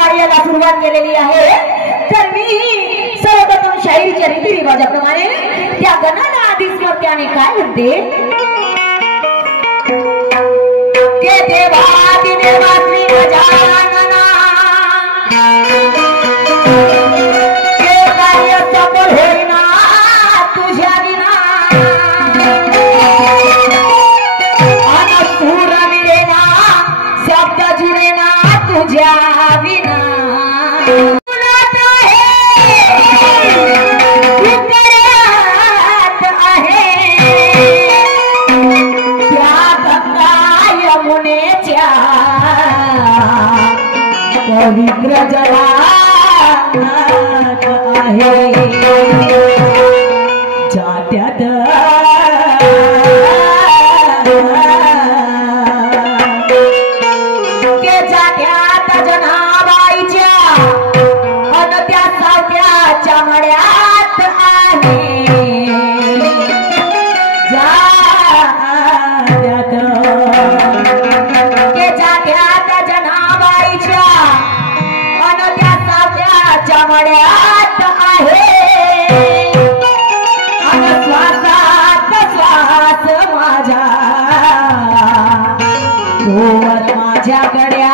कार्याला सुरुवात केलेली आहे। तर मी सर्वप्रथम शाहिरीच्या रीतिरिवाजाप्रमाणे त्या गणाला आधी स्मरत्याने काय म्हणते के देवादी देवा श्री गजानना के कार्य सफल होईना तुझ्या विना अनपूर मिळेना शब्द जुळेना तुझ्या विना पवित्र जला आहे जात्यात के जात्यात जनाबाईच्या अन त्या सावत्याच्या मड्यात आहे जात्यात के जात्यात जनाबाईच्या मड्यात आहे अन श्वासात श्वास माझ्या तोवर माझ्या गड्या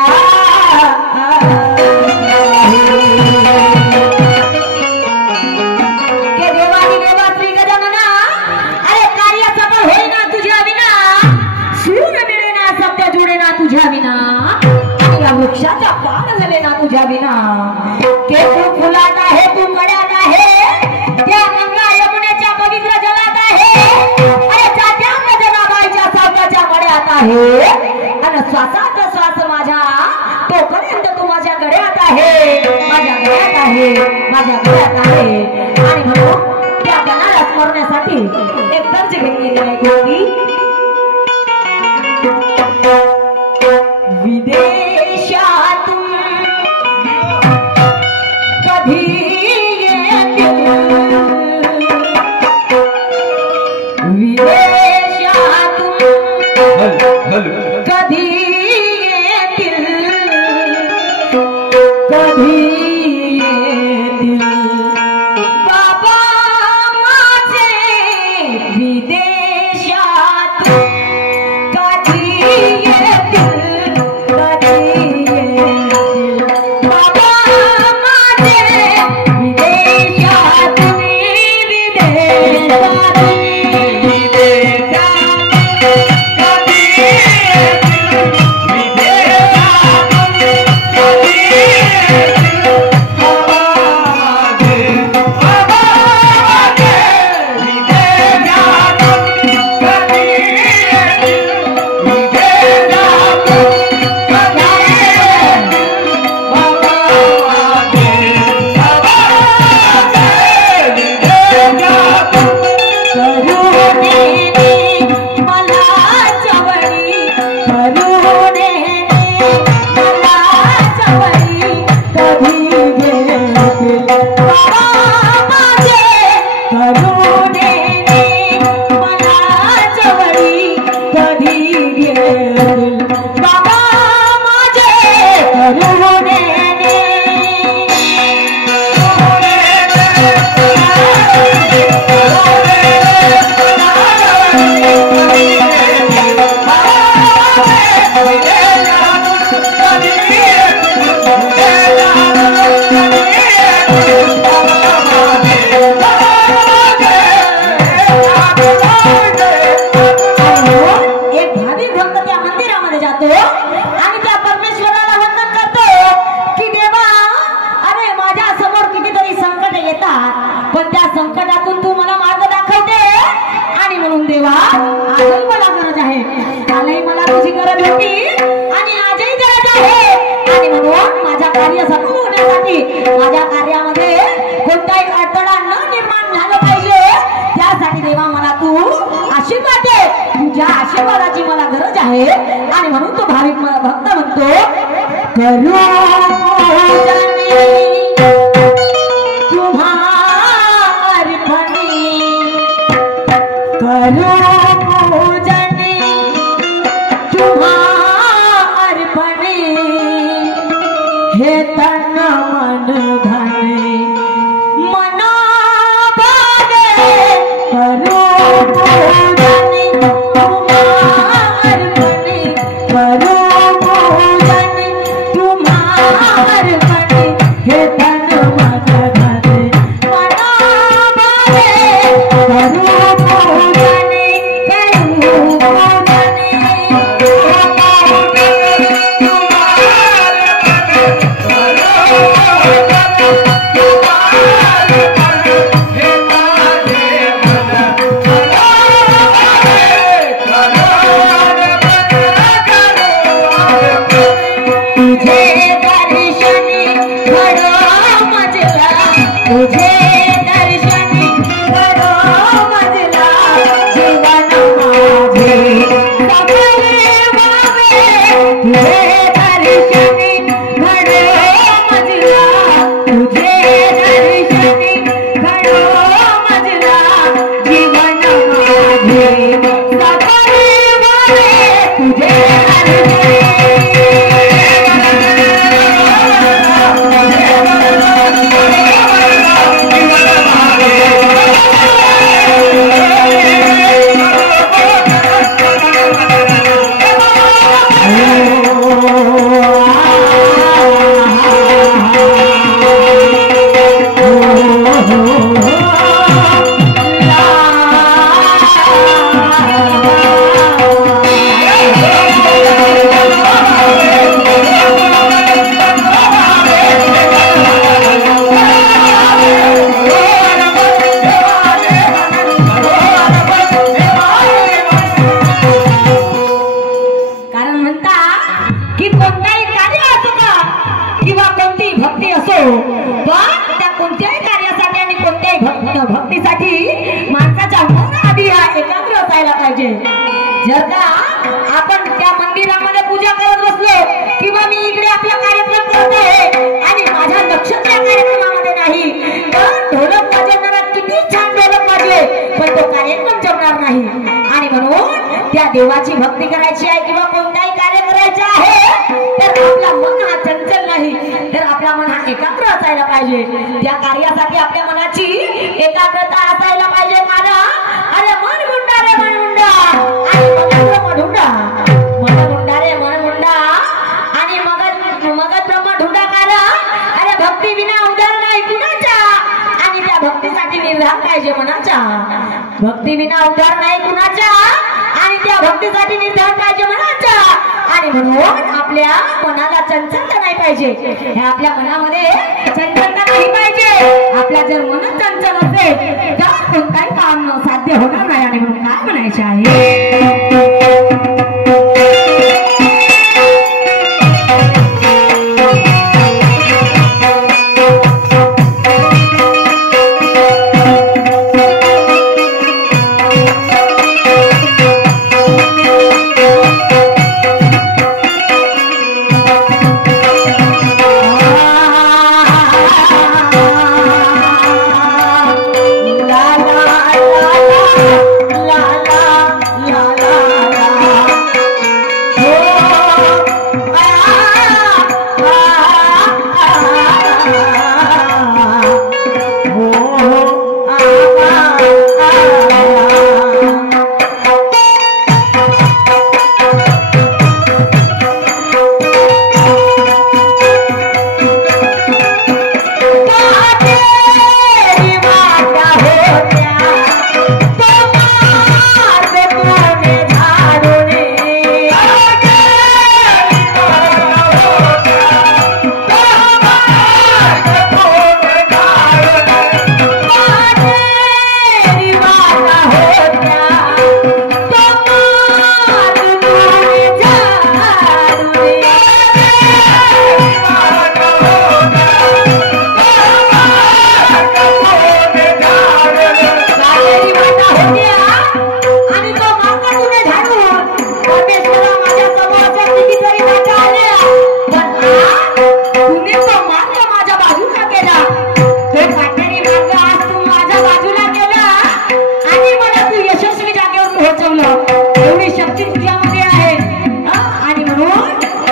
के देवानी देवा श्री गजानना अरे कार्य सफल होईना तुझ्या विना सूर मिळेना शब्द जुळेना तुझ्या विना या वृक्षाचा पान झाले ना तुझ्या विना के तू फुलात आहे तू मड्यात आहे त्या गंगा यमुनेच्या पवित्र जलात आहे अरे जात्यात जनाबाईच्या सावकाच्या मड्यात आहे आणि श्वासात श्वास माझ्या तोपर्यंत तू माझ्या गड्यात आहे माझ्या गड्यात आहे माझ्या गड्यात आहे आणि म्हणून त्या गणाला स्मरण्यासाठी एक दर्ज घेतलेली आहे गोष्टी विदेशातून कधी येतील विदेशातून कधी येतील कधी येतील बाबा माझे विदेशातून कधी येतील माझ्या कार्यामध्ये कोणताही अडथळा न निर्माण झाला पाहिजे त्यासाठी देवा मला तू आशीर्वाद दे तुझ्या आशीर्वादाची मला गरज आहे आणि म्हणून तो भाविक भक्त म्हणतो करू हे तन मन धने मना भावे करो पूजने तुम्हार मने करो पूजने तुम्हार मने हे तन मन धने मना भावे करो पूजने करो पूजने भक्तीसाठी माणसाच्या मन आधी एकाग्र असायला पाहिजे. जर का आपण त्या मंदिरामध्ये पूजा करत बसलो किंवा मी इकडे आपला कार्यक्रम करत आहे आणि माझ्या लक्ष त्या कार्यक्रमामध्ये नाही तर ढोलक वाजवणारा किती छान ढोलक वाजवे पण तो कार्यक्रम जमणार नाही. आणि म्हणून त्या देवाची भक्ती करायची आहे किंवा कोणताही कार्य करायचे आहे तर आपला मन हा चंचल नाही तर आपला मन हा एकाग्र असायला पाहिजे. त्या कार्यासाठी आपल्या मनाची एकाग्रता असायला पाहिजे. मला अरे मन मुंडा रे मन मुंडा आणि मगध ढुंडा मन मुंडा रे मन मुंडा आणि मगध ब्रह्म ढुंडा काला. अरे भक्ती विना उदार नाही कुणाचा आणि त्या भक्तीसाठी निर्धार पाहिजे मनाचा. भक्ती विना उदार नाही कुणाचा आणि त्या भक्तीसाठी निर्धार पाहिजे मनाचा. आणि म्हणून आपल्या मनाला चंचलता नाही पाहिजे. हे आपल्या मनामध्ये चंचलता नाही पाहिजे. आपल्या जर मन चंचल असेल तर कोणताही काम साध्य होणार नाही. आणि म्हणून काय म्हणायचे आहे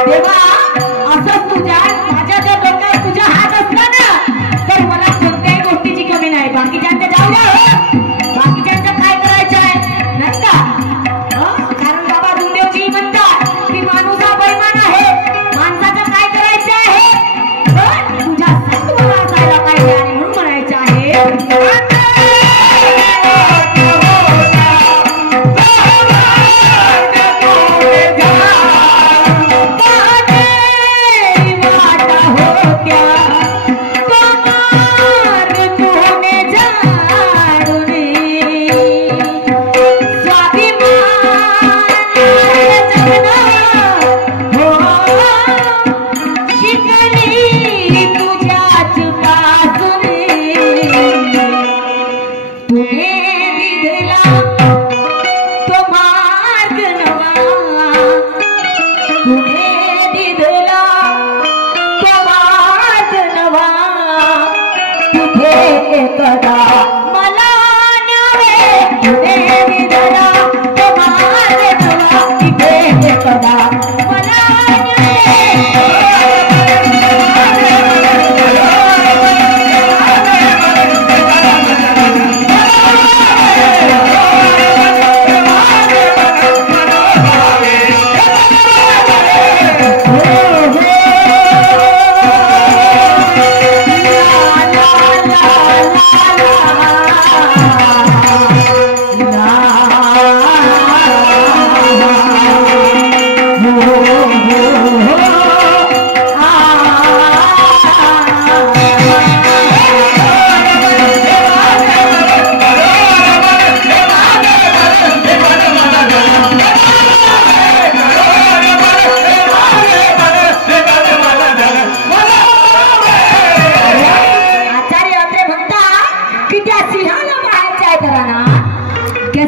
देवा असं तुझ्या माझ्या एकदा मला न्यावे देवी जरा तो माझे तुला इथे एकदा मला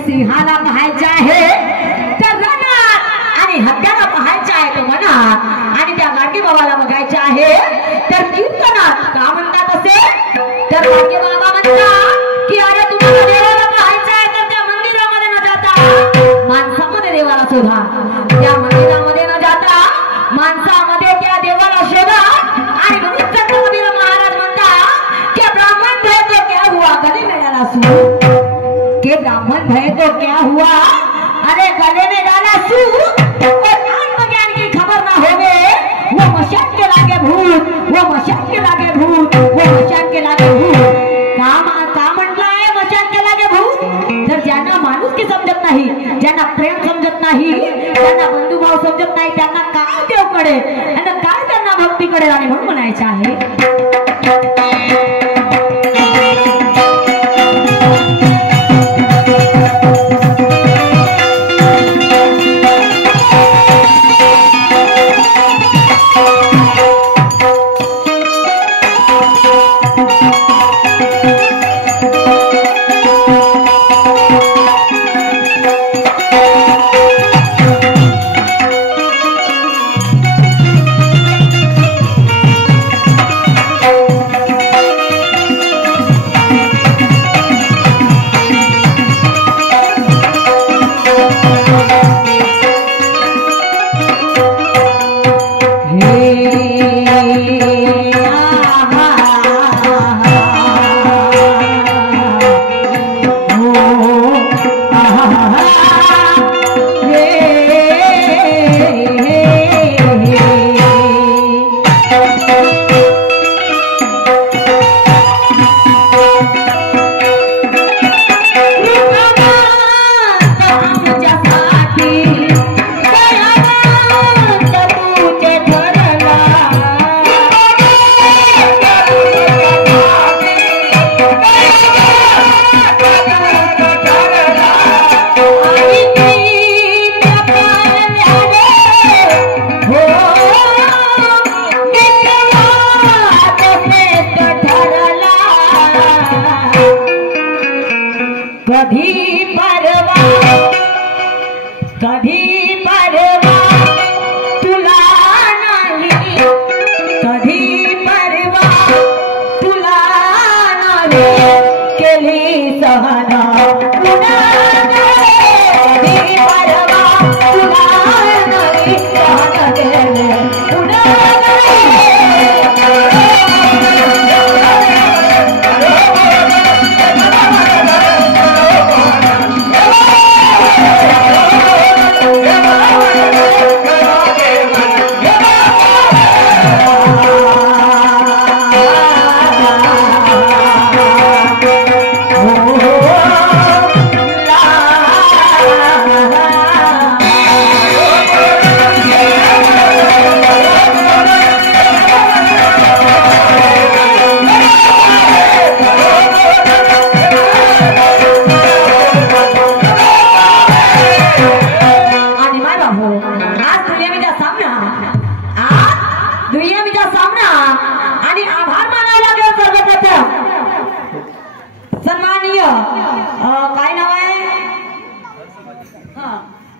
सिंहाला पाहायचे आहे तर रणात आणि हत्याला पाहायचे आहे तो मनात आणि त्या गाडगे बाबाला बघायचे आहे तर कीर्तनात का म्हणतात असे तर गाडगे बाबा म्हणतात की अरे तुम्हाला देवाला पाहायचे आहे तर त्या मंदिरामध्ये न जाता माणसामध्ये देवाला शोधा त्या मंदिरामध्ये न जाता माणसामध्ये त्या देवाला शोधा आणि म्हणून संत कबीर महाराज म्हणतात की ब्राह्मण भय तो क्या हुआ गले में डाला सूर के ब्राह्मण भय तो क्या हुआ अरे गले में डाला सूर और आत्मज्ञान की खबर ना होवे वो मशान के लागे भूत वो मशान के लागे भूत वो मशान के लागे भूत का म्हटलंय मशान के लागे भूत तर ज्यांना माणुसकी समजत नाही ज्यांना प्रेम समजत नाही ज्यांना बंधुभाव समजत नाही त्यांना काय देव कळे आणि काय त्यांना भक्ती कळेल आणि म्हणून म्हणायचं आहे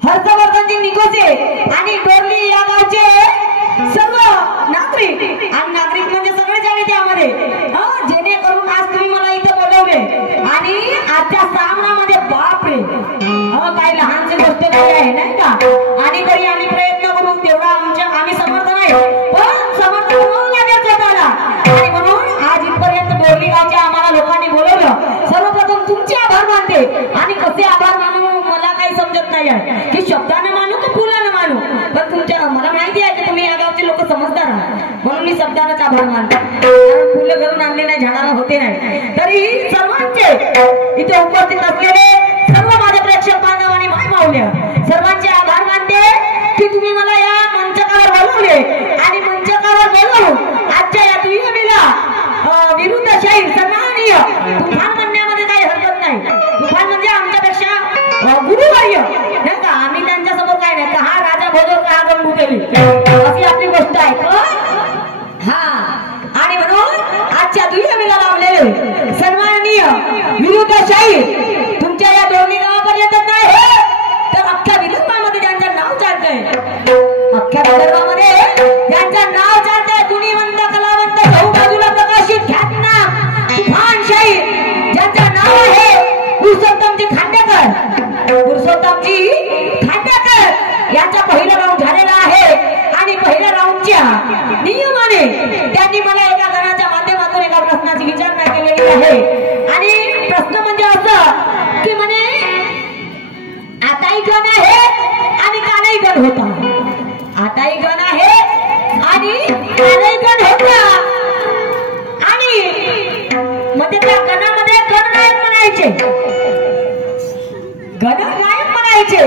हर्षवर्धनजी निकोचे आणि डोरली या गावचे सर्व नागरिक आणि नागरिक म्हणजे सगळे झाले त्यामध्ये जेणेकरून आज तुम्ही मला इथे आजच्या सामनामध्ये बापरे काही लहानशी गोष्ट नाही आहे नाही का. आणि तरी आम्ही प्रयत्न करू तेवढा आम्ही समर्थ नाही पण समर्थ होऊ लागेल स्वतःला. आणि म्हणून आज इथपर्यंत डोरली गावच्या आम्हाला लोकांनी बोलवलं. सर्वप्रथम तुमचे आभार मानते. आणि कसे आभार मानू मला काही समजत नाही आहे की शब्दाने मानू की फुलाने मानू. पण तुमच्या मला माहिती आहे की तुम्ही या गावचे लोक समजदार आहात म्हणून मी शब्दानेच आभार मानते. कारण फुलं घरून आणले नाही झाडाला होते नाही. तरी सर्वांचे इथे उपस्थित असलेले सर्व माझे प्रेक्षक बांधव आणि माय माऊल्या सर्वांचे आभार मानते की तुम्ही मला या मंचकावर बोलवले. आणि मंचकावर बोलवून आजच्या या दुय्यमीला विरुद्ध शाहीर सन्माननीय तुफान म्हणण्यामध्ये काही हरकत नाही. तुफान म्हणजे आमच्यापेक्षा गुरुवर्य नाही का. आम्ही त्यांच्या समोर काय नाही का हा राजा भोजो का गंगूदेवी अशी आपली गोष्ट आहे. हा आणि म्हणून आजच्या दुय्यमीला लावलेले सन्माननीय विरुद्ध शाहीर तुमच्या या डोरली गावापर्यंत नाही तर अख्ख्या विदर्भामध्ये ज्यांचं नाव चालतंय अख्ख्या विदर्भामध्ये ज्यांचं नाव चालतंय गुणीवंत कलावंत चहूबाजूला प्रकाशित ख्यातनाम तुफान शाहीर ज्यांचं नाव आहे पुरुषोत्तमजी खांडेकर. पुरुषोत्तमजी खांडेकर यांचा पहिला राऊंड झालेला आहे. आणि पहिल्या राऊंडच्या नियमाने त्यांनी मला एका गणाच्या माध्यमातून एका प्रश्नाची विचारणा केलेली आहे. आणि प्रश्न म्हणजे असं की म्हणे आताही गण आहे आणि कालही गण होता. आताही गण आहे आणि कालही गण होता. आणि म्हणजे त्या गणामध्ये गणनायक म्हणायचे गणनायक म्हणायचे.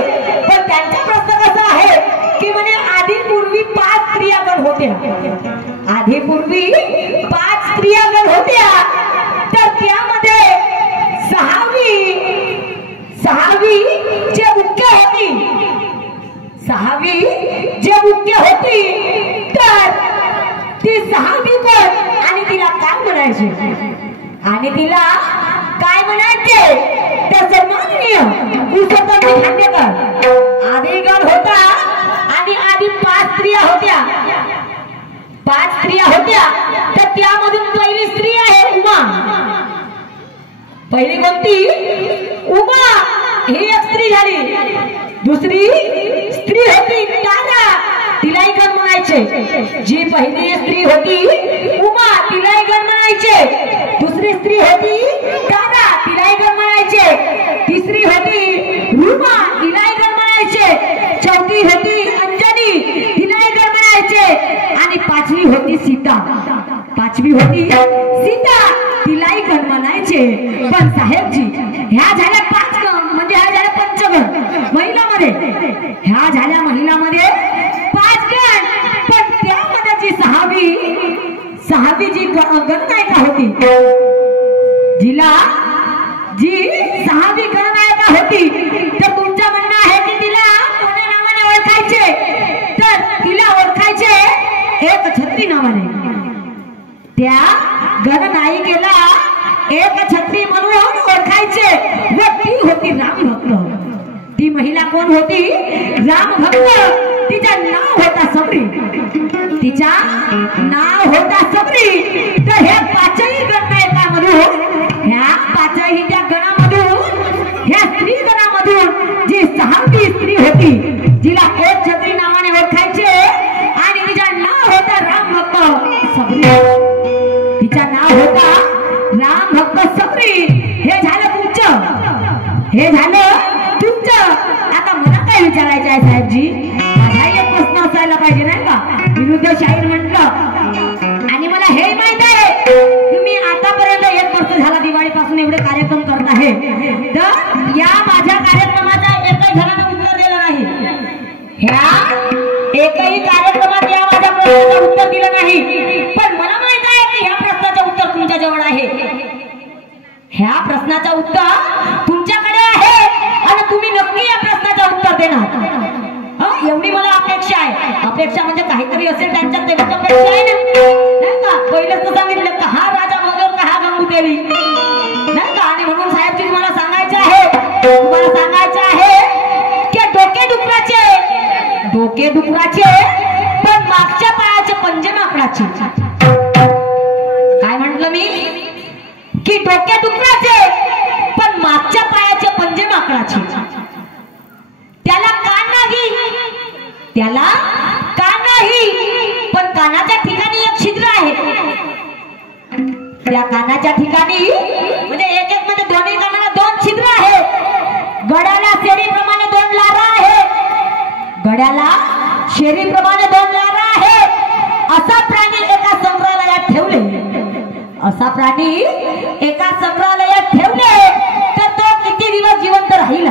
पण त्यांचा प्रश्न कसा आहे की म्हणे आधीपूर्वी 5 स्त्रियागण होत्या. आधीपूर्वी 5 स्त्रियागण होत्या. तर त्यामध्ये सहावी जे मुख्य होती तर ती 6वी कोण आणि तिला काय म्हणायचे. आणि तिला काय म्हणायचे तर सन्माननीय पुरुषोत्तमजी खांडेकर आधी गण होता. आणि आधी 5 स्त्रिया होत्या. 5 स्त्रिया होत्या. तर त्यामधून पहिली स्त्री आहे उमा. पहिली कोणती उमा ही एक स्त्री झाली. दुसरी स्त्री होती तारा तिलाही गण म्हणायचे. जी पहिली स्त्री होती उमा तिलाही गण म्हणायचे. दुसरी स्त्री होती तारा तिलाही गण म्हणायचे. तिसरी होती रुमा तिलाही गण म्हणायचे. चौथी होती अंजनी तिलाही गण म्हणायचे. आणि 5वी होती सीता. 5वी होती सीता तिलाही गण म्हणायचे. पण साहेबजी ह्या झाल्या 5 गण म्हणजे ह्या झाल्या पंचगण महिलामध्ये. ह्या झाल्या महिलामध्ये 5 गण. पण त्यामध्ये जी सहावी जी गणनायिका होती जी 6वी गणनायिका होती तर तुमचं म्हणणं आहे की तिला कोण्या नावाने ओळखायचे तर तिला ओळखायचे एक छत्री नावाने. त्या गणनायिकेला एक छत्री म्हणून ओळखायचे. व ती होती रामभक्त. ती महिला कोण होती रामभक्त. तिचं नाव होता सबरी. तिचा नाव होता सबरी. तर ह्या 5ही गणनायकामधून ह्या 5ही त्या गणामधून ह्या स्त्री गणामधून जी 6वी स्त्री होती जिला एक छत्री नावाने ओळखायचे आणि तिचं नाव होता रामभक्त सबरी. तिचं नाव होता रामभक्त सबरी. हे झालं तुमचं. आता मला काय विचारायचं आहे साहेबजी. माझा एक प्रश्न असायला पाहिजे नाही का. विरुद्ध शाहीर म्हटलं आणि मला हे माहित आहे तुम्ही आतापर्यंत 1 वर्ष झाला दिवाळीपासून एवढे कार्यक्रम करत आहे. तर या माझ्या कार्यक्रमाचा एकही जणांना उत्तर दिलं नाही. ह्या एकही कार्यक्रमात या माझ्या प्रश्नाचं उत्तर दिलं नाही. पण मला माहित आहे की ह्या प्रश्नाचं उत्तर तुमच्या जवळ आहे. ह्या प्रश्नाचं उत्तर तुमच्याकडे आहे आणि तुम्ही नक्की या प्रश्नाचं उत्तर देणार. एवढी मला अपेक्षा आहे. अपेक्षा म्हणजे काहीतरी असेल त्यांच्यात तेवढीच अपेक्षा आहे नाही का. पहिलेच तर सांगितलं का हा राजा भोजो का हा गंगूदेवी नाही का. आणि म्हणून साहेबजी तुम्हाला सांगायचं आहे की डोके डुकराचे पण मागच्या पायाचे पंजे माकडाचे. काय म्हटलं मी की डोके डुकराचे पण मागच्या पायाचे पंजे माकडाचे. त्याला कान नाही, त्याला कान नाही, पण कानाच्या ठिकाणी एक छिद्र आहे. त्या कानाच्या ठिकाणी म्हणजे एक एक मध्ये दोन्ही कानाला दोन छिद्र आहे. गड्याला शेरीप्रमाणे दोन लारा आहे. गड्याला शेरीप्रमाणे दोन लारा आहे. असा प्राणी एका संग्रहालयात ठेवले, असा प्राणी एका संग्रहालयात ठेवले तर तो किती दिवस जिवंत राहिला.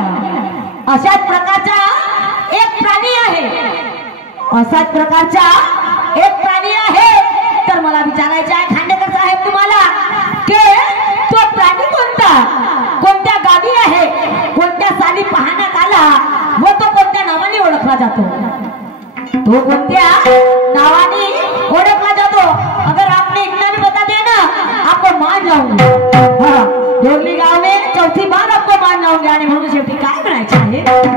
अशाच प्रकारचा एक प्राणी आहे, अशाच प्रकारचा एक प्राणी आहे. तर मला विचारायचं आहे खांडेकर साहेब तुम्हाला की तो प्राणी कोणता, कोणत्या गावी आहे, कोणत्या साली पाहण्यात आला व तो कोणत्या नावाने ओळखला जातो. तो कोणत्या नावाने ओळखला जातो. अगर आपने इतना भी बता दिया ना आपको मान जाऊंगे. हाँ, दोगली गाँव में चौथी बार आपको मान जाऊंगे. आणि म्हणून शेवटी काय करायचं आहे